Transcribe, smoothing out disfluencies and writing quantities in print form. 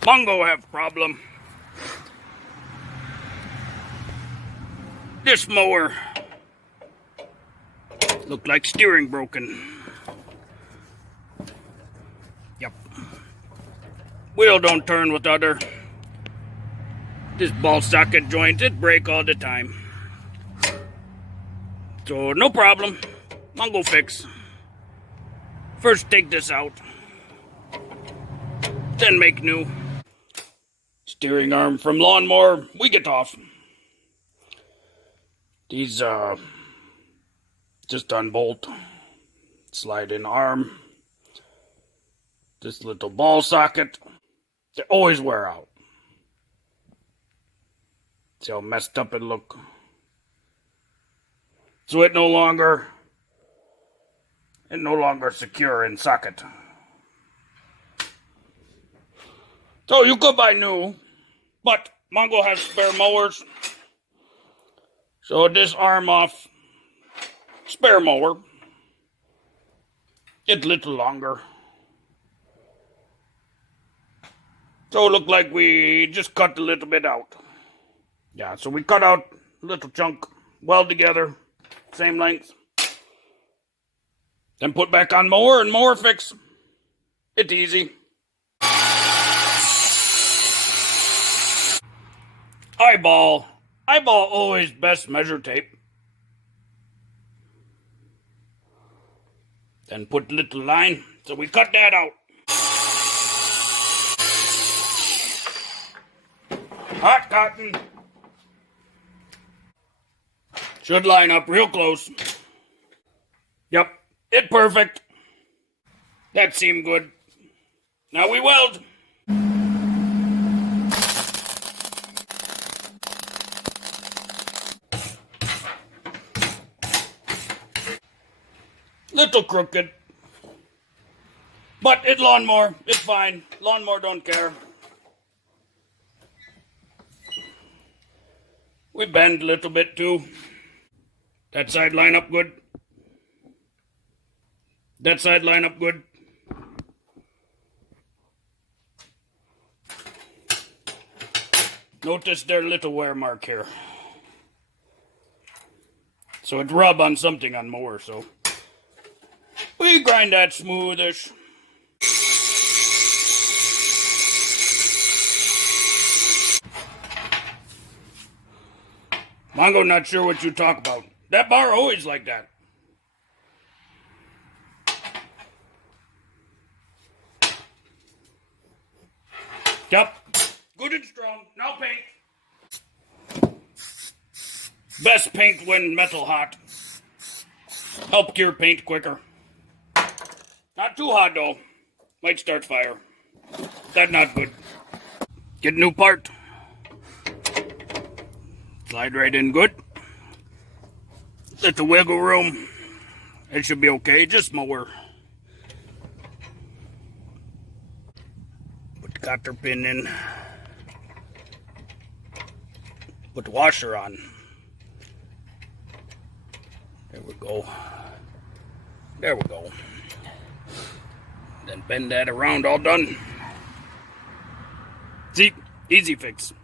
Mongo have problem. This mower look like steering broken. Yep. Wheel don't turn with other. This ball socket joint, it break all the time. So no problem. Mongo Fix. First take this out. Then make new. Steering arm from lawnmower, we get off. These just unbolt. Slide in arm. This little ball socket. They always wear out. See how messed up it look. So it no longer secure in socket. So you could buy new, but Mongo has spare mowers. So this arm off spare mower. It's a little longer. So it looked like we just cut a little bit out. Yeah, so we cut out a little chunk, weld together, same length. Then put back on mower and mower fix. It's easy. Eyeball always best measure tape. Then put little line, so we cut that out. Hot cotton. Should line up real close. Yep, it perfect. That seemed good. Now we weld. Little crooked. But it's lawnmower. It's fine. Lawnmower don't care. We bend a little bit too. That side line up good. That side line up good. Notice their little wear mark here. So it rub on something on mower, so we grind that smoothish. Mongo not sure what you talk about. That bar always like that. Yep. Good and strong. Now paint. Best paint when metal hot. Help cure paint quicker. Not too hot though. Might start fire. That's not good. Get a new part. Slide right in good. Little wiggle room. It should be okay. Just mower. Put the cotter pin in. Put the washer on. There we go. There we go. Then bend that around, all done. See? Easy fix.